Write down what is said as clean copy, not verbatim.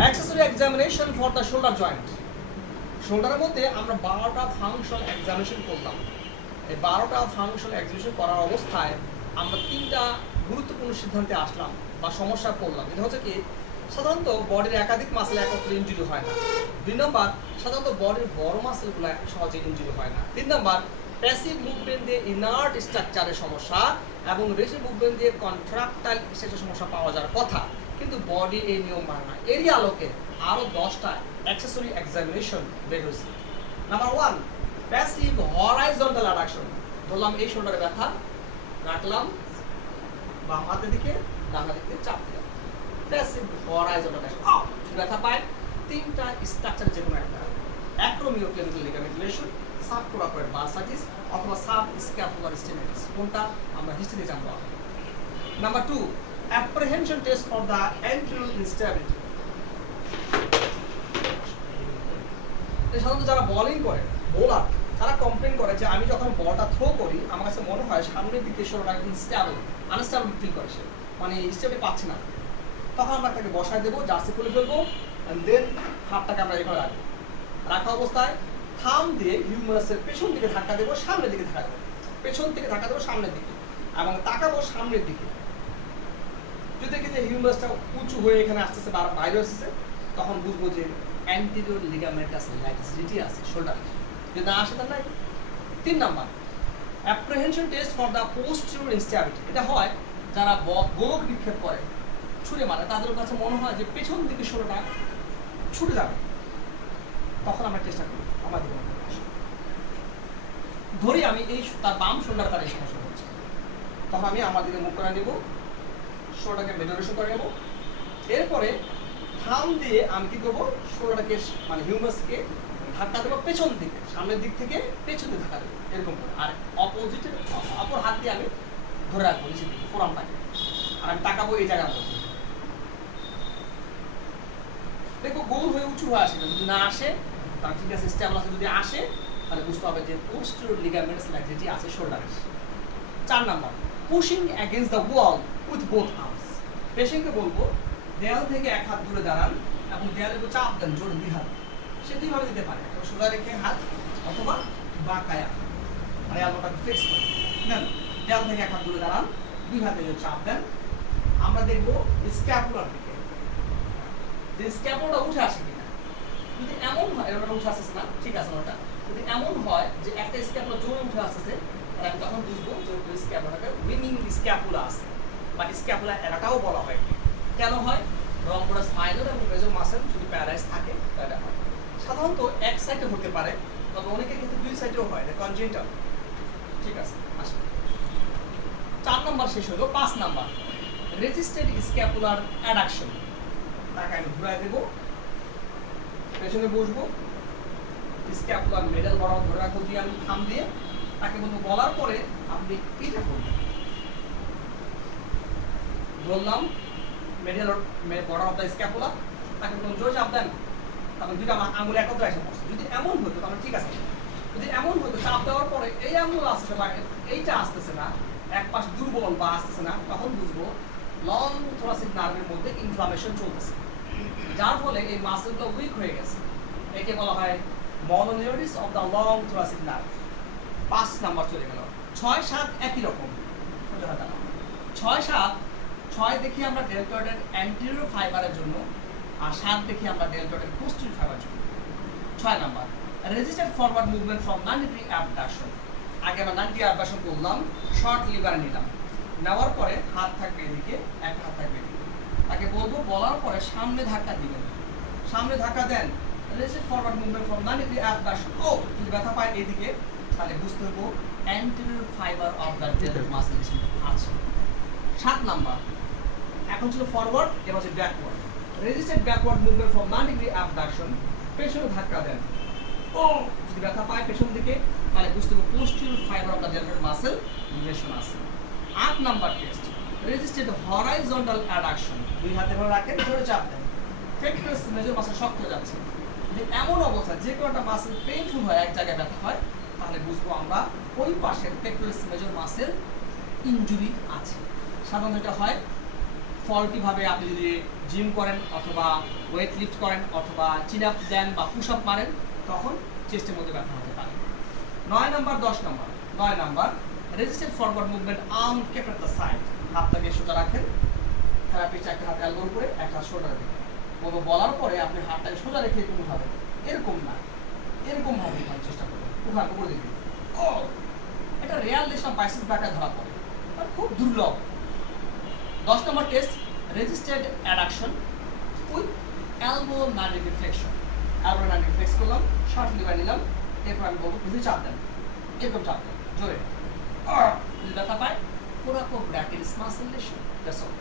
Accessory examination for the shoulder joint. শোল্ডারের মধ্যে আমরা 12টা ফাংশনাল এক্সামিনেশন করলাম। এই 12টা ফাংশনাল এক্সামিনেশন করার অবস্থায় আমরা 3টা গুরুত্বপূর্ণ সিদ্ধান্তে আসলাম বা সমস্যা পড়লাম। এটা হচ্ছে কি, সাধারণত বডির একাধিক মাসেল একত্রে ইনজুরি হয় না। 2 নম্বর, সাধারণত বডির বড় মাসেলগুলো সহজে ইনজুরি হয় না। 3 নম্বর, প্যাসিভ মুভমেন্ট দিয়ে ইনার্ট স্ট্রাকচারের সমস্যা এবং রেসিভ মুভমেন্ট দিয়ে কন্ট্রাক্টাইল স্ট্রাকচারের সমস্যা পাওয়া যাওয়ার কথা, কিন্তু বডি এই নিয়ম মানে না। এরই আলোকে আরও 10টা অ্যাক্সেসরি এক্সামিনেশন বের হয়েছে। Number 1, passive horizontal addiction. ধরলাম এই শোল্ডারে ব্যথা, রাখলাম বাম হাতের দিকে, ডান হাতের দিকে চাপ দিলাম। Passive horizontal addiction. ব্যথা পায় 3টা স্ট্রাকচার, যে কোনো একটা: অ্যাক্রোমিওক্লেভিকুলার লিগামেন্ট রিলেশন, সাবকোরাকয়েড বার্সাইটিস অথবা সাব স্ক্যাপুলার স্টেনাইটিস। কোনটা আমরা হিস্ট্রিতে জানবো। Number 2, apprehension test for the anterior instability. সাধারণত যারা বোলিং করে, বোলার, তারা কমপ্লেন করে যে আমি যখন বলটা থ্রো করি আমার কাছে মনে হয় সামনের দিকে শোটা ইনস্টেবল, আনস্টেবল ফিল করে, সে মানে স্টেবল পাচ্ছে না। তখন আমরা তাকে বসায় দেবো, জার্সি খুলে ফেলবো, এন্ড দেন হাতটাকে আমরা এভাবে রাখবো। রাখা অবস্থায় থাম দিয়ে হিউমারাসের পেছন দিকে ধাক্কা দেবো, সামনের দিকে ধাক্কা দেবো, পেছন থেকে ধাক্কা দেবো সামনের দিকে, এবং তাকাবো সামনের দিকে। যদি দেখি যে হিউমারাসটা উঁচু হয়ে এখানে আসতেছে বা বাইরে আসতেছে, তখন বুঝবো যে অ্যান্টেরিয়র লিগামেন্টাস ল্যাক্সিটি আছে শোল্ডারে। যদি না আসে তার নাই। 3 number, apprehension test for the posterior instability. এটা হয় যারা গোলক বিক্ষেপ করে, ছুঁড়ে মারে, তাদের কাছে মনে হয় যে পেছন দিকে শোল্ডারটা ছুটে যাবে। তখন আমরা চেষ্টা করি আমাদের ধরি আমি এই তার বাম শোল্ডার, তার এই সমস্যা হচ্ছে, তখন আমি আমার দিকে মুখ করে নেব, শোল্ডারকে মেজরেশন করে নেব। এরপরে থাম দিয়ে আমি কি করবো, শোল্ডারকে মানে হিউমাসকে ধাক্কা দেবো পেছন দিকে, সামনের দিক থেকে পেছন দিকে ধাক্কা দেবো, এরকম করে। আর অপোজিটের অপর হাত দিয়ে আমি ধরে রাখবো নিচের দিকে ফোরামটাকে, আর আমি তাকাবো এই জায়গার মধ্যে। দেখবো গোল হয়ে উঁচু হয়ে আসে। যদি না আসে তাহলে ঠিক আছে, স্টেবল আছে। যদি আসে তাহলে বুঝতে হবে যে পোস্টেরিয়র লিগামেন্টস ল্যাক্সিটি আছে শোল্ডারে। 4 number, pushing against the wall with both arms. পেশেন্টকে বলবো দেয়াল থেকে এক হাত দূরে দাঁড়ান এবং দেয়ালের উপর চাপ দেন জোরে 2 হাত। সে 2ভাবে দিতে পারে, সোজা রেখে হাত অথবা বাঁকায়া, মানে আলোটাকে ফিক্স করে নেন। দেয়াল থেকে এক হাত দূরে দাঁড়ান, 2 হাতে চাপ দেন। আমরা দেখবো স্ক্যাপুলার দিকে, যে স্ক্যাপুলারটা উঠে আসে কিনা। যদি এমন হয় ওটা উঠে আসছে না, ঠিক আছে ওটা। যদি এমন হয় যে একটা স্ক্যাপুলা জোরে উঠে আসছে, তাহলে আমি তখন বুঝবো যে ওই স্ক্যাপুলাটাকে উইনিং স্ক্যাপুলা আছে, বা স্ক্যাপুলা এরাটাও বলা হয়। কেন হয়? রম্বরাস মাইনর এবং মেজর মাসেল যদি প্যারালাইজ থাকে তাহলে হয়। সাধারণত এক সাইডে হতে পারে, তবে অনেকের ক্ষেত্রে 2 সাইডেও হয়, এটা কনজেনিটাল। ঠিক আছে, আসলে 4 নাম্বার শেষ হলো। 5 নাম্বার, রেজিস্টেড স্ক্যাপুলার অ্যাডাকশন। তাকে আমি ঘুরাই দেবো, পেছনে বসবো, স্ক্যাপুলার মেডাল বরাবর ধরে রাখবো দিয়ে আমি থাম দিয়ে তাকে বলবো, বলার পরে আপনি এটা করবেন। বললাম medal border of the scapula, তাকে বলুন জোরে চাপ দেন, তারপর 2টা আঙুল একত্রে এসে পড়ছে। যদি এমন হতো তাহলে ঠিক আছে। যদি এমন হতো চাপ দেওয়ার পরে এই আঙুল আসতেছে বা এইটা আসতেছে না, এক পাশ দুর্বল বা আসতেছে না, তখন বুঝবো লং থোরাসিক নার্ভের মধ্যে ইনফ্লামেশন চলতেছে, যার ফলে এই মাসেলটা উইক হয়ে গেছে। একে বলা হয় mononeuritis of the long thoracic nerve. 5 number চলে গেল। 6, 7 একই রকম। 6, 7, 6 দেখি আমরা ডেলটয়েডের অ্যান্টেরিয়র ফাইবারের জন্য, আর 7 দেখি আমরা ডেলটয়েডের পোস্টেরিয়র ফাইবারের জন্য। 6 number, registered forward movement from 90 degree abduction. আগে আমরা 90 ডিগ্রি অ্যাবডাকশন করলাম, শর্ট লিভার নিলাম, নেওয়ার পরে হাত থাকবে এদিকে, এক হাত থাকবে এদিকে। তাকে বলবো, বলার পরে সামনে ধাক্কা দিবেন, সামনে ধাক্কা দেন, resisted forward movement from 90 degree abduction. ও যদি ব্যথা পায় এদিকে, তাহলে বুঝতে হবে anterior fibre of the deltoid muscle আছে। 7 নাম্বার, এখন ছিল ফরওয়ার্ড, এবার হচ্ছে backward. Resisted backward movement from 90 degree abduction, পেছনে ধাক্কা দেন। ও যদি ব্যথা পায় পেছন দিকে, তাহলে বুঝতে হবে posterior fibre of the deltoid muscle relation আছে। 8 number test, registered horizontal addiction. 2 হাতে ধরে রাখেন, জোরে চাপ দেন, পেক্টোরাস মেজর মাসেল শক্ত হয়ে যাচ্ছে। যদি এমন অবস্থা যে কোনো একটা মাসেল পেইনফুল হয়, এক জায়গায় ব্যথা হয়, তাহলে বুঝবো আমরা ওই পাশের পেক্টোরাস মেজর মাসেল ইনজুরি আছে। সাধারণত এটা হয় ফল্টিভাবে আপনি যদি জিম করেন অথবা ওয়েট লিফট করেন অথবা চিন আপ দেন বা পুশ আপ মারেন তখন চেস্টের মধ্যে ব্যথা হতে পারে। 9 number 10 number. 9 number resisted forward movement, arm kept at the side. হাতটাকে সোজা রাখেন, থেরাপিস্ট একটা হাত এলবোর উপরে একটা হাত শোল্ডারে দিবেন। বলার পরে আপনি হাতটাকে সোজা রেখে কোনোভাবে এরকম না, এরকম ভাবে উঠানোর চেষ্টা করবেন, উঠার উপরে দিবেন। ও এটা রেয়ার লেশন বাইসেপস ব্যাকে ধরা পড়ে, আর খুব দুর্লভ। 10 number test resisted adduction with elbow 90 degree flexion. Elbow 90 degree flex করলাম, শর্ট লিভার নিলাম, এরপর আমি বলবো বুঝে চাপ দেন, এরকম চাপ দেন জোরে। যদি ব্যথা পায় পুরো bracket muscle lesion. That's all.